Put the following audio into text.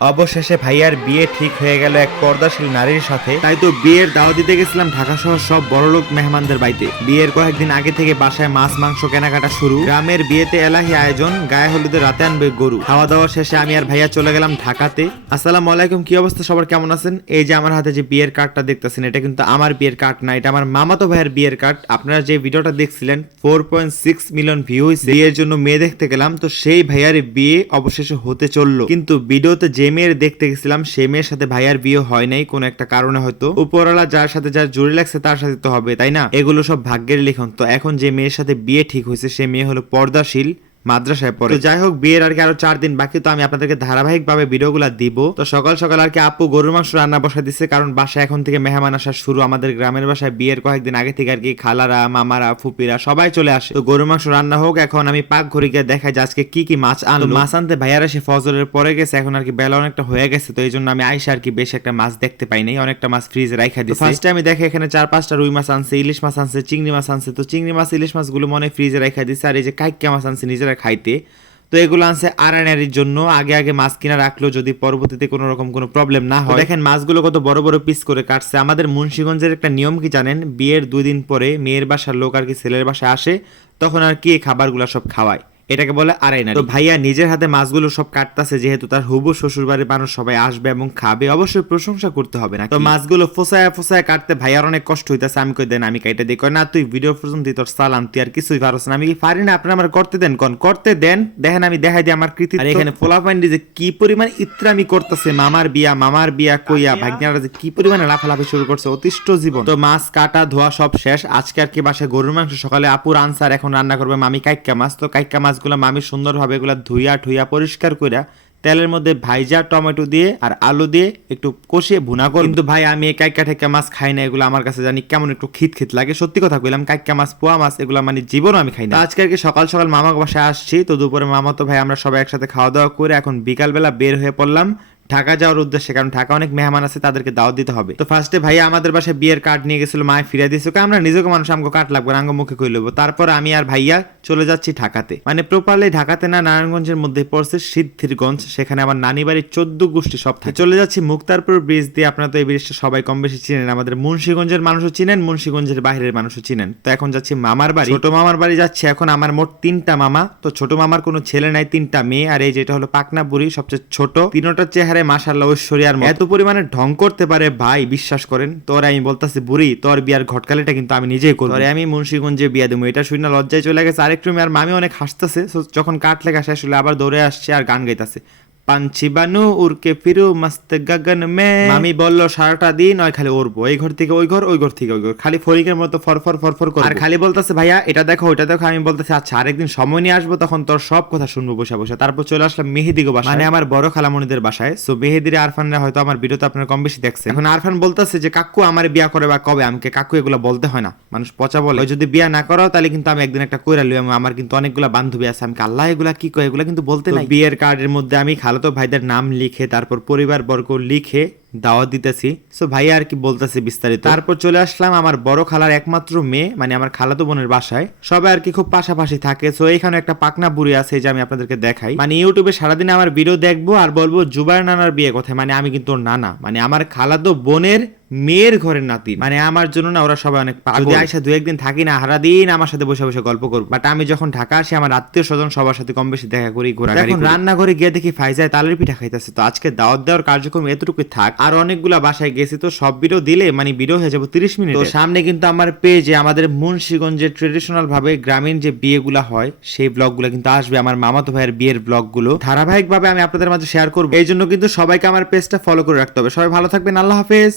অবশেষে ভাইয়ার বিয়ে ঠিক হয়ে গেল এক পর্দাশীল নারীর সাথে। তাই তো বিয়ের দাওয়া দিতে গেছিলাম ঢাকা শহর সব বড়লোক মেহমানদের বাড়িতে। বিয়ের কয়েকদিন আগে থেকে বাসায় মাছ, মাংস কেনাকাটা শুরু। গ্রামের বিয়েতে এলাহি আয়োজন, গায়ে হলুদে রাতে আনবে গরু। খাওয়া দাওয়া শেষে আমি আর ভাইয়া চলে গেলাম ঢাকাতে। আসসালামু আলাইকুম, কি অবস্থা? সবার কেমন আছেন? এই যে আমার হাতে যে বিয়ের কার্ডটা দেখতেছেন, এটা কিন্তু আমার বিয়ের কার্ড না, এটা আমার মামাতো ভাইয়ের বিয়ের কার্ড। আপনারা যে ভিডিওটা দেখছিলেন four point six million view বিয়ের জন্য মেয়ে দেখতে গেলাম, তো সেই ভাইয়ার বিয়ে অবশেষে হতে চলল। কিন্তু ভিডিওতে যে মেয়ের দেখতে গেছিলাম। সে মেয়ের সাথে ভাইয়ার বিয়ে হয় নাই কোনো একটা কারণে হয়তো। উপরওয়ালা যার সাথে যার জুড়ে লাগছে তার সাথে তো হবে, তাই না? এগুলো সব ভাগ্যের লিখন। তো এখন যে মেয়ের সাথে বিয়ে ঠিক হয়েছে, সে মেয়ে হলো পর্দাশীল। মাদ্রাসায় পড়ে। তো যাই হোক বিয়ের আর কি আরও চার দিন বাকি তো আমি আপনাদেরকে ধারাবাহিক ভাবে ভিডিওগুলো দিব। তো সকাল সকাল আর কি আপু গরুর মাংস রান্না বসা দিচ্ছে কারণ বাসায় এখন থেকে মেহমান আসা শুরু। আমাদের গ্রামের বাসায় বিয়ের কয়েকদিন আগে থেকে আর কি খালারা মামারা ফুপিরা সবাই চলে আসে। তো গরুর মাংস রান্না হোক এখন আমি পাক ঘরে গিয়ে দেখাই যে আজকে কি কি মাছ আনলো। মাছ আনতে ভাইয়ারা সে ফজরের পরে গেছে এখন আর কি বেলা অনেকটা হয়ে গেছে তো এই জন্য আমি আইসা আর কি বেশ একটা মাছ দেখতে পাই নাই অনেকটা মাছ ফ্রিজে রাখা দিচ্ছি ফার্স্টে আমি দেখে এখানে চার পাঁচটা রুই মাছ আনছে ইলিশ মাছ আনছে চিংড়ি মাছ আনছে। তো চিংড়ি মাছ ইলিশ মাছগুলো মনে ফ্রিজে রাখা দিচ্ছে আর এই যে কাইকা মাছ আনছে নিজেরা খাইতে। তো এগুলো আনছে আড়ানারির জন্য। আগে আগে মাছ কিনা রাখল যদি পরবর্তীতে কোনো রকম কোনো প্রবলেম না হয়। দেখেন, মাছগুলো কত বড় বড় পিস করে কাটছে। আমাদের মুন্সীগঞ্জের একটা নিয়ম কি জানেন? বিয়ের দুই দিন পরে মেয়ের বাসার লোক আর কি ছেলের বাসায় আসে, তখন আর কি এই খাবারগুলো সব খাওয়ায়? এটাকে বলে আড়াইনা তো ভাইয়া নিজের হাতে মাছগুলো সব কাটতাছে যেহেতু তার হুবু শ্বশুর বাড়ির মানুষ সবাই আসবে এবং খাবে অবশ্যই প্রশংসা করতে হবে না তো মাছগুলো ফোসায় ফোসায় কাটতে ভাইয়ার অনেক কষ্ট হইতাছে আমি কই দেন আমি কাইটা দিই। না তুই ভিডিও পর্যন্ত তোর সালাম তুই আর কিছুই পারছ না। আমি কি পারি না আপনি আমার করতে দেন। কোন করতে দেন দেখেন আমি দেখাই দিই আমার কৃতি আর এখানে ফোলাফাইন্ডি যে কি পরিমাণ ইত্রামি করতেছে মামার বিয়া মামার বিয়া কইয়া ভাগ্নারা যে কি পরিমাণে লাফালাফি শুরু করছে অতিষ্ঠ জীবন। তো মাছ কাটা ধোয়া সব শেষ আজকে আর কি বাসায় গরুর মাংস সকালে আপুর আনসার এখন রান্না করবে মামি কাইক্কা মাছ তো কাইক্কা মাছগুলো মামি সুন্দরভাবে এগুলো ধুইয়া ঠুইয়া পরিষ্কার কইরা তেলের মধ্যে ভাইজা টমেটো দিয়ে আর আলু দিয়ে একটু কষিয়ে ভুনা করি কিন্তু ভাই, আমি এই কাইকা ঠেকা মাছ খাই না, এগুলো আমার কাছে জানি কেমন একটু খিত খিত লাগে। সত্যি কথা কইলাম, কাইকা মাছ, পোয়া মাছ, এগুলো মানে জীবন আমি খাই না। আজকে আর কি সকাল সকাল মামা বাসায় আসছি। তো দুপুরে মামা তো ভাই, আমরা সবাই একসাথে খাওয়া দাওয়া করে এখন বিকালবেলা বের হয়ে পড়লাম। ঢাকা যাওয়ার উদ্দেশ্যে কারণ ঢাকা অনেক মেহমান আছে তাদেরকে দাওয়াত দিতে হবে। তো ফার্স্টে ভাইয়া আমাদের বাসায় বিয়ের কার্ড নিয়ে গেছিল মায় ফিরে দিয়েছে। আমরা নিজেকে মানুষ আমাকে কাট লাগবে না, আঙ্গ মুখে কই লইব? তারপর আমি আর ভাইয়া চলে যাচ্ছি ঢাকাতে। মানে প্রপারলি ঢাকাতে না নারায়ণগঞ্জের মধ্যে পড়ছে সিদ্ধিরগঞ্জ সেখানে আমার নানি বাড়ির চোদ্দ গোষ্ঠী সব থাকে। চলে যাচ্ছি মুক্তারপুর ব্রিজ দিয়ে আপনারা তো এই ব্রিজটা সবাই কম বেশি চিনেন আমাদের মুন্সিগঞ্জের মানুষও চিনেন মুন্সিগঞ্জের বাইরের মানুষও চিনেন। তো এখন যাচ্ছি মামার বাড়ি। ছোট মামার বাড়ি যাচ্ছে এখন আমার মোট তিনটা মামা। তো ছোট মামার কোনো ছেলে নাই তিনটা মেয়ে। আর এই যেটা হলো পাকনা বুড়ি সবচেয়ে ছোট। তিনোটার চেহারায় মাসাল্লাহ ঐশ্বরিয়ার মতো। এত পরিমাণে ঢং করতে পারে ভাই বিশ্বাস করেন। তোর আমি বলতাছি বুড়ি তোর বিয়ার ঘটকালিটা কিন্তু আমি নিজেই করব। আমি মুন্সিগঞ্জে বিয়া দেবো। এটা শুনে লজ্জায় চলে গেছে। আরেকটু মেয়ার আর মামি অনেক হাসতেছে। যখন কাট লেখা শেষ হলে আবার দৌড়ে আসছে আর গান গাইতাছে। পাঞ্চি বানু উড়কে ফিরু মস্ত গগন মে। মামি বলল সারাটা দিন ওই খালি উড়বো। এই ঘর থেকে ওই ঘর ওই ঘর থেকে ওই ঘর। খালি ফরিকের মতো ফরফর ফরফর করে আর খালি বলতেছে ভাইয়া এটা দেখো ওটা দেখো। আমি বলতেছি আচ্ছা আরেকদিন সময় নিয়ে আসব তখন তোর সব কথা শুনব বসে বসে। তারপর চলে আসলাম মেহেদিগো বাসায়। মানে আমার বড় খালামণিদের বাসায়। সো মেহেদির আরফানরা হয়তো আমার ভিডিওতে আপনারা কম বেশি দেখছেন। এখন আরফান বলতেছে যে কাকু আমার বিয়া করে বা কবে? আমাকে কাকু এগুলো বলতে হয় না। মানুষ পচা বলে। যদি বিয়া না করো তাহলে কিন্তু আমি একদিন একটা কইরা লই আমার কিন্তু অনেকগুলা বান্ধবী আছে। আমি আল্লাহ এগুলা কি কয়? এগুলা কিন্তু বলতে নাই। বিয়ের কার্ডের মধ্যে আমি খালাতো ভাইদের নাম লিখে, তারপর পরিবার বর্গ লিখে দাওয়াত দিতেছি। সো ভাইয়া আর কি বলতেছে বিস্তারিত। তারপর চলে আসলাম আমার বড় খালার একমাত্র মেয়ে মানে আমার খালাতো বোনের বাসায়। সবাই আর কি খুব পাশাপাশি থাকে। সো এখানে একটা পাকনা বুড়ি আছে যে আমি আপনাদেরকে দেখাই। মানে ইউটিউবে সারাদিন আমার ভিডিও দেখব আর বলব জুবায়ের নানার বিয়ে কথা মানে আমি কিন্তু নানা। মানে আমার খালাতো বোনের মেয়ের ঘরের নাতি মানে আমার জন্য না ওরা সবাই অনেক পাগল। যদি আয়সা দু একদিন থাকি না সারা দিন আমার সাথে বসে বসে গল্প করব বাট আমি যখন ঢাকা আসি আমার আত্মীয় স্বজন সবার সাথে কম বেশি দেখা করি ঘোরাঘুরি এখন রান্নাঘরে গিয়ে দেখি ফাইজায় তালের পিঠা খাইতেছে। তো আজকে দাওয়াত দেওয়ার কার্যক্রম এতটুকুই থাক। আর অনেকগুলা বাসায় গেছি তো সব ভিডিও দিলে মানে ভিডিও হয়ে যাব তিরিশ মিনিট। তো সামনে কিন্তু আমার পেজে আমাদের মুন্সিগঞ্জের ট্রেডিশনাল ভাবে গ্রামীণ যে বিয়েগুলা হয় সেই ব্লগগুলো কিন্তু আসবে। আমার মামাতো ভাইয়ের বিয়ের ব্লগগুলো ধারাবাহিক ভাবে আমি আপনাদের মাঝে শেয়ার করব। এই জন্য কিন্তু সবাইকে আমার পেজটা ফলো করে রাখতে হবে। সবাই ভালো থাকবেন। আল্লাহ হাফেজ।